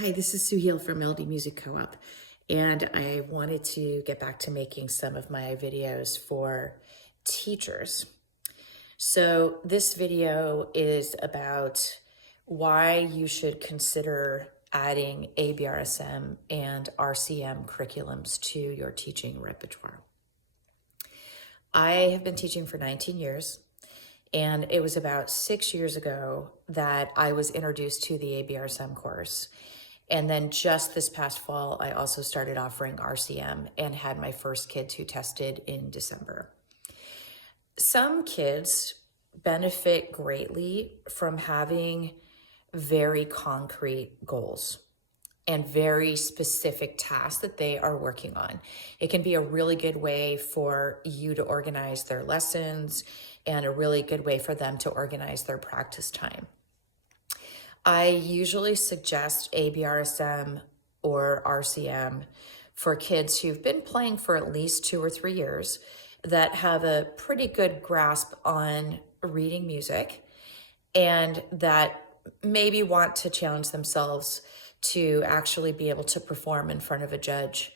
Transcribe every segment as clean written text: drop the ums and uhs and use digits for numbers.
Hi, this is Sue Heale from Melody Music Co-op, and I wanted to get back to making some of my videos for teachers. So this video is about why you should consider adding ABRSM and RCM curriculums to your teaching repertoire. I have been teaching for 19 years. And it was about 6 years ago that I was introduced to the ABRSM course. And then just this past fall, I also started offering RCM and had my first kids who tested in December. Some kids benefit greatly from having very concrete goals and very specific tasks that they are working on. It can be a really good way for you to organize their lessons and a really good way for them to organize their practice time. I usually suggest ABRSM or RCM for kids who've been playing for at least 2 or 3 years that have a pretty good grasp on reading music and that maybe want to challenge themselves to actually be able to perform in front of a judge.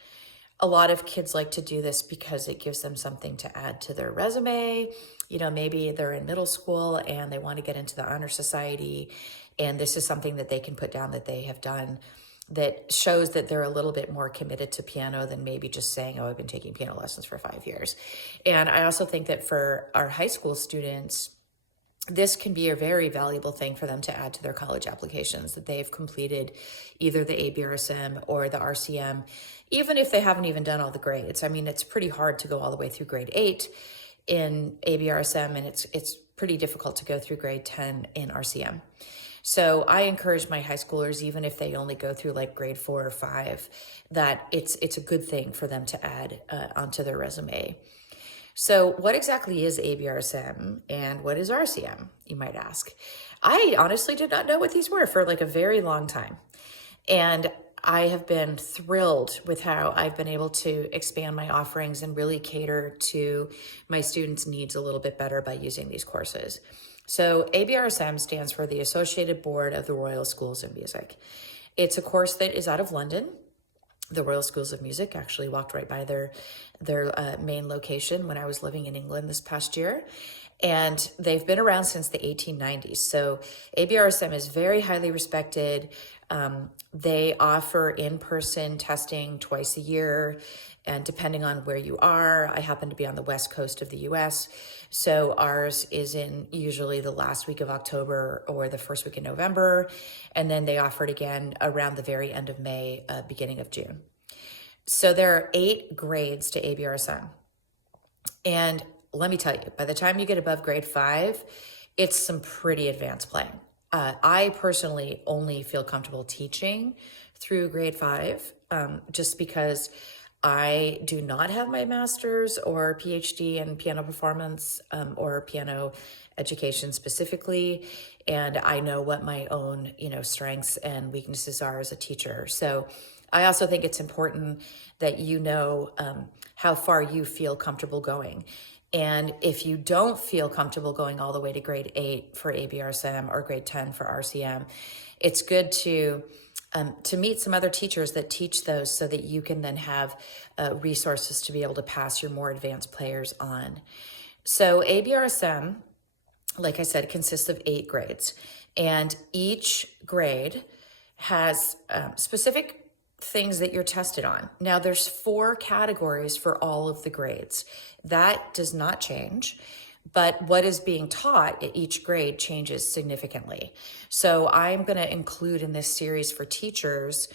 A lot of kids like to do this because it gives them something to add to their resume. You know, maybe they're in middle school and they want to get into the honor society, and this is something that they can put down that they have done that shows that they're a little bit more committed to piano than maybe just saying, oh, I've been taking piano lessons for 5 years. And I also think that for our high school students, this can be a very valuable thing for them to add to their college applications, that they've completed either the ABRSM or the RCM, even if they haven't even done all the grades. I mean, it's pretty hard to go all the way through grade 8 in ABRSM, and it's pretty difficult to go through grade 10 in RCM. So I encourage my high schoolers, even if they only go through like grade 4 or 5, that it's a good thing for them to add onto their resume. So what exactly is ABRSM and what is RCM, you might ask? I honestly did not know what these were for like a very long time. And I have been thrilled with how I've been able to expand my offerings and really cater to my students' needs a little bit better by using these courses. So ABRSM stands for the Associated Board of the Royal Schools of Music. It's a course that is out of London. The Royal Schools of Music. Actually walked right by their main location when I was living in England this past year. And they've been around since the 1890s. So ABRSM is very highly respected. They offer in-person testing twice a year. And depending on where you are, I happen to be on the West Coast of the US. So ours is in usually the last week of October or the first week of November. And then they offer it again around the very end of May, beginning of June. So there are 8 grades to ABRSM. And let me tell you, by the time you get above grade 5, it's some pretty advanced playing. I personally only feel comfortable teaching through grade 5, just because I do not have my master's or PhD in piano performance or piano education specifically, and I know what my own, strengths and weaknesses are as a teacher. So I also think it's important that you know how far you feel comfortable going. And if you don't feel comfortable going all the way to grade 8 for ABRSM or grade 10 for RCM, it's good to meet some other teachers that teach those so that you can then have resources to be able to pass your more advanced players on. So ABRSM, like I said, consists of 8 grades, and each grade has specific things that you're tested on. Now there's 4 categories for all of the grades. That does not change. But what is being taught at each grade changes significantly. So I'm going to include in this series for teachers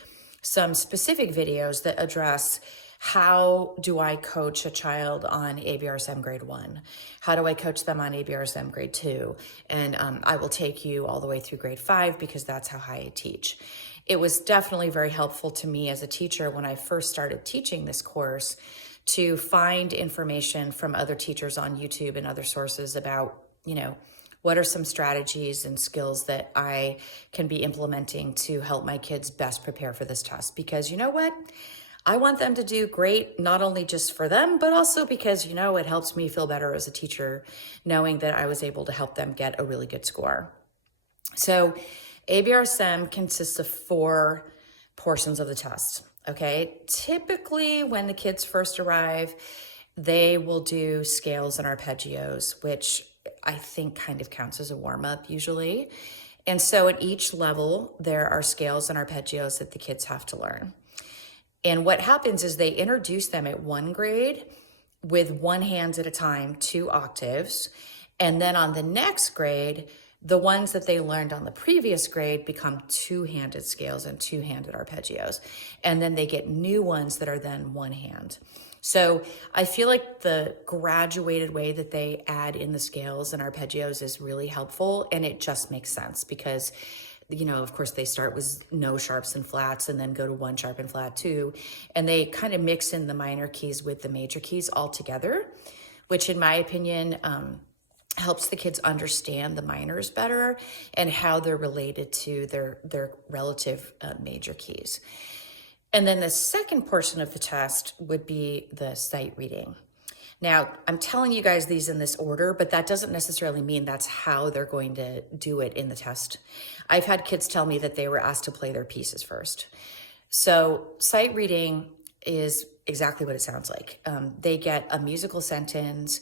some specific videos that address how do I coach a child on ABRSM grade 1? How do I coach them on ABRSM grade 2? And I will take you all the way through grade 5 because that's how high I teach. It was definitely very helpful to me as a teacher when I first started teaching this course to find information from other teachers on YouTube and other sources about, what are some strategies and skills that I can be implementing to help my kids best prepare for this test. Because you know what? I want them to do great, not only just for them, but also because, it helps me feel better as a teacher, knowing that I was able to help them get a really good score. So ABRSM consists of 4 portions of the test. Okay, typically when the kids first arrive, they will do scales and arpeggios, which I think kind of counts as a warm-up usually. And so at each level, there are scales and arpeggios that the kids have to learn. And what happens is they introduce them at one grade with one hand at a time, 2 octaves. And then on the next grade, the ones that they learned on the previous grade become 2-handed scales and 2-handed arpeggios. And then they get new ones that are then one hand. So I feel like the graduated way that they add in the scales and arpeggios is really helpful. And it just makes sense because, you know, of course they start with no sharps and flats and then go to 1 sharp and flat 2. And they kind of mix in the minor keys with the major keys all together, which in my opinion, helps the kids understand the minors better and how they're related to their relative major keys. And then the second portion of the test would be the sight reading. Now, I'm telling you guys these in this order, but that doesn't necessarily mean that's how they're going to do it in the test. I've had kids tell me that they were asked to play their pieces first. So sight reading is exactly what it sounds like. They get a musical sentence,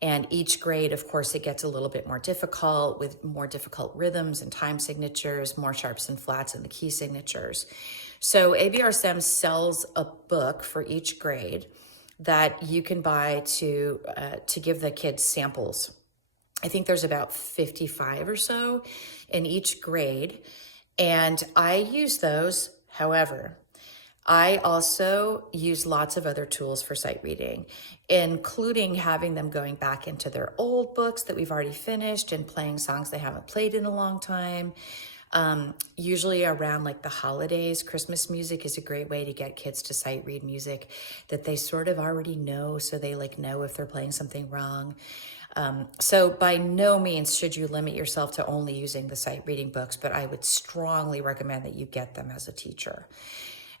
and each grade, of course, it gets a little bit more difficult with more difficult rhythms and time signatures, more sharps and flats and the key signatures. So ABRSM sells a book for each grade that you can buy to give the kids samples. I think there's about 55 or so in each grade, and I use those. However, I also use lots of other tools for sight reading, including having them going back into their old books that we've already finished and playing songs they haven't played in a long time. Usually around like the holidays, Christmas music is a great way to get kids to sight read music that they sort of already know, so they like know if they're playing something wrong. So by no means should you limit yourself to only using the sight reading books, but I would strongly recommend that you get them as a teacher.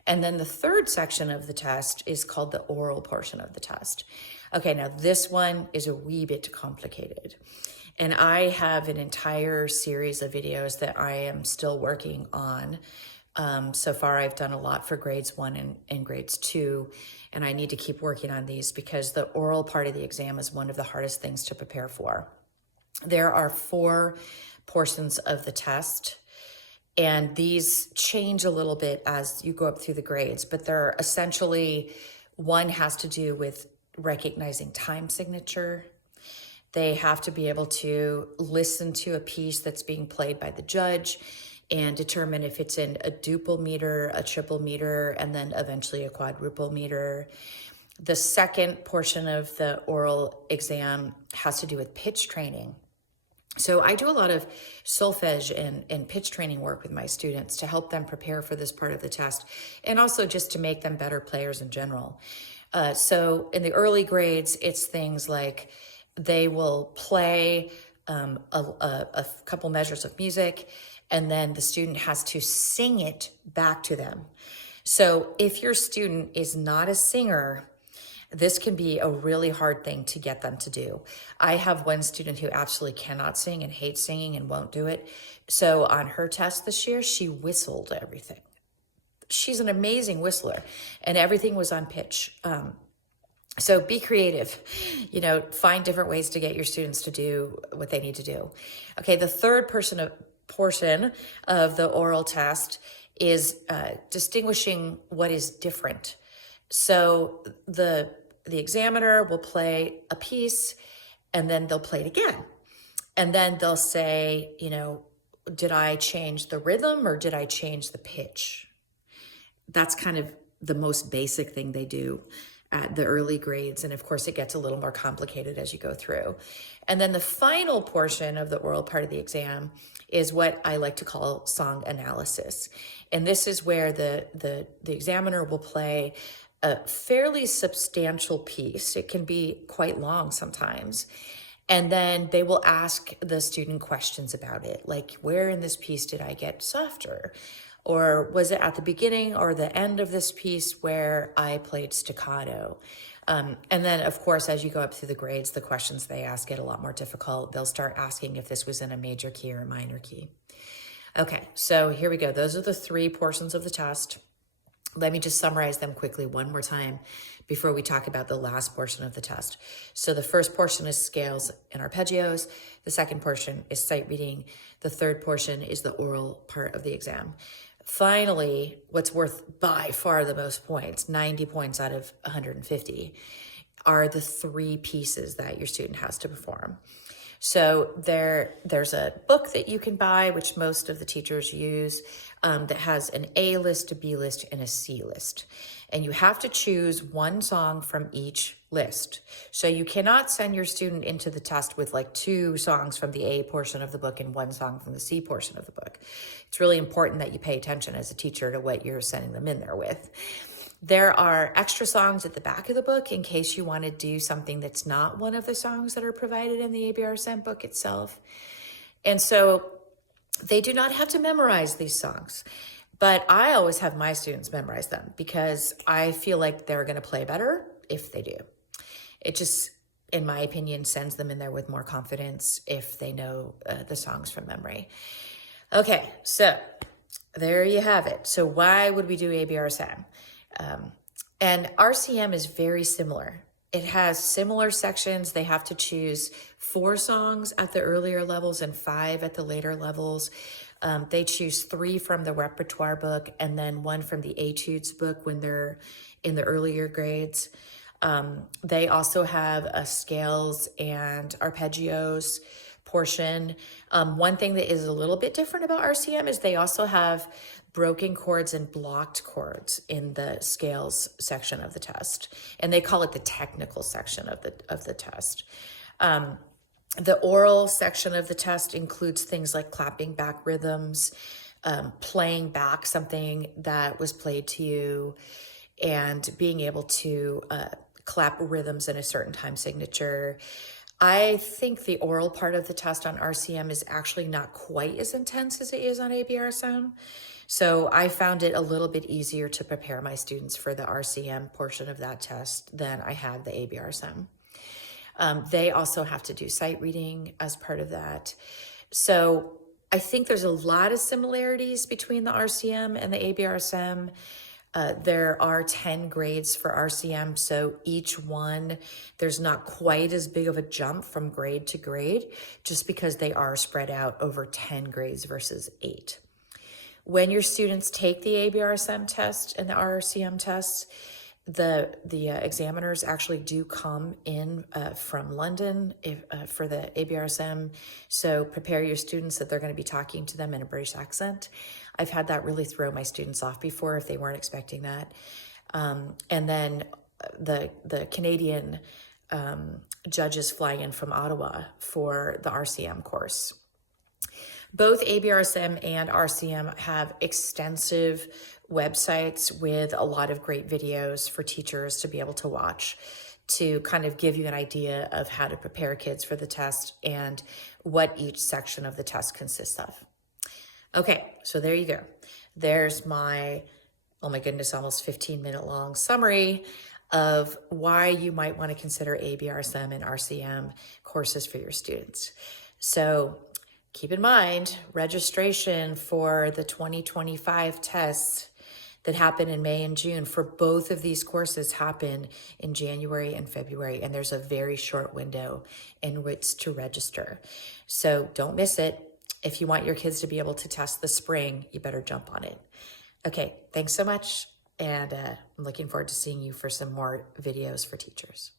And then the third section of the test is called the oral portion of the test. Okay, now this one is a wee bit complicated. And I have an entire series of videos that I am still working on. So far, I've done a lot for grades 1 and grades 2, and I need to keep working on these because the oral part of the exam is one of the hardest things to prepare for. There are 4 portions of the test, and these change a little bit as you go up through the grades, but they're essentially, one has to do with recognizing time signature. They have to be able to listen to a piece that's being played by the judge and determine if it's in a duple meter, a triple meter, and then eventually a quadruple meter. The second portion of the oral exam has to do with pitch training. So I do a lot of solfege and pitch training work with my students to help them prepare for this part of the test, and also just to make them better players in general. So in the early grades, it's things like they will play a couple measures of music, and then the student has to sing it back to them. So if your student is not a singer, this can be a really hard thing to get them to do. I have one student who absolutely cannot sing and hates singing and won't do it. So on her test this year, she whistled everything. She's an amazing whistler, and everything was on pitch. So be creative, you know, find different ways to get your students to do what they need to do. Okay, the third portion of the oral test is distinguishing what is different. So the examiner will play a piece, and then they'll play it again. And then they'll say, you know, did I change the rhythm or did I change the pitch? That's kind of the most basic thing they do at the early grades. And of course, it gets a little more complicated as you go through. And then the final portion of the oral part of the exam is what I like to call song analysis. And this is where the examiner will play a fairly substantial piece. It can be quite long sometimes. And then they will ask the student questions about it, like, where in this piece did I get softer? Or was it at the beginning or the end of this piece where I played staccato? And then, of course, as you go up through the grades, the questions they ask get a lot more difficult. They'll start asking if this was in a major key or a minor key. Okay, so here we go. Those are the 3 portions of the test. Let me just summarize them quickly one more time before we talk about the last portion of the test. So the first portion is scales and arpeggios. The second portion is sight reading. The third portion is the oral part of the exam. Finally, what's worth by far the most points, 90 points out of 150, are the 3 pieces that your student has to perform. So there's a book that you can buy, which most of the teachers use, that has an A list, a B list, and a C list. And you have to choose one song from each list. So you cannot send your student into the test with like 2 songs from the A portion of the book and 1 song from the C portion of the book. It's really important that you pay attention as a teacher to what you're sending them in there with. There are extra songs at the back of the book in case you want to do something that's not one of the songs that are provided in the ABRSM book itself. And so they do not have to memorize these songs, but I always have my students memorize them because I feel like they're going to play better if they do. It just, in my opinion, sends them in there with more confidence if they know the songs from memory. Okay, so there you have it. So why would we do ABRSM? And RCM is very similar. It has similar sections. They have to choose 4 songs at the earlier levels and 5 at the later levels. They choose 3 from the repertoire book and then 1 from the etudes book when they're in the earlier grades. They also have a scales and arpeggios portion. One thing that is a little bit different about RCM is they also have broken chords and blocked chords in the scales section of the test. And they call it the technical section of the test. The oral section of the test includes things like clapping back rhythms, playing back something that was played to you, and being able to clap rhythms in a certain time signature. I think the oral part of the test on RCM is actually not quite as intense as it is on ABRSM. So I found it a little bit easier to prepare my students for the RCM portion of that test than I have the ABRSM. They also have to do sight reading as part of that. So I think there's a lot of similarities between the RCM and the ABRSM. There are 10 grades for RCM, so each one, there's not quite as big of a jump from grade to grade, just because they are spread out over 10 grades versus 8. When your students take the ABRSM test and the RCM test, the examiners actually do come in from London for the ABRSM, so prepare your students that they're going to be talking to them in a British accent. I've had that really throw my students off before if they weren't expecting that. And then the Canadian judges fly in from Ottawa for the RCM course. Both ABRSM and RCM have extensive websites with a lot of great videos for teachers to be able to watch to kind of give you an idea of how to prepare kids for the test and what each section of the test consists of. Okay, so there you go. There's my, oh my goodness, almost 15-minute long summary of why you might want to consider ABRSM and RCM courses for your students. So keep in mind, registration for the 2025 tests that happen in May and June for both of these courses happen in January and February, and there's a very short window in which to register. So don't miss it. If you want your kids to be able to test this spring, you better jump on it. Okay, thanks so much, and I'm looking forward to seeing you for some more videos for teachers.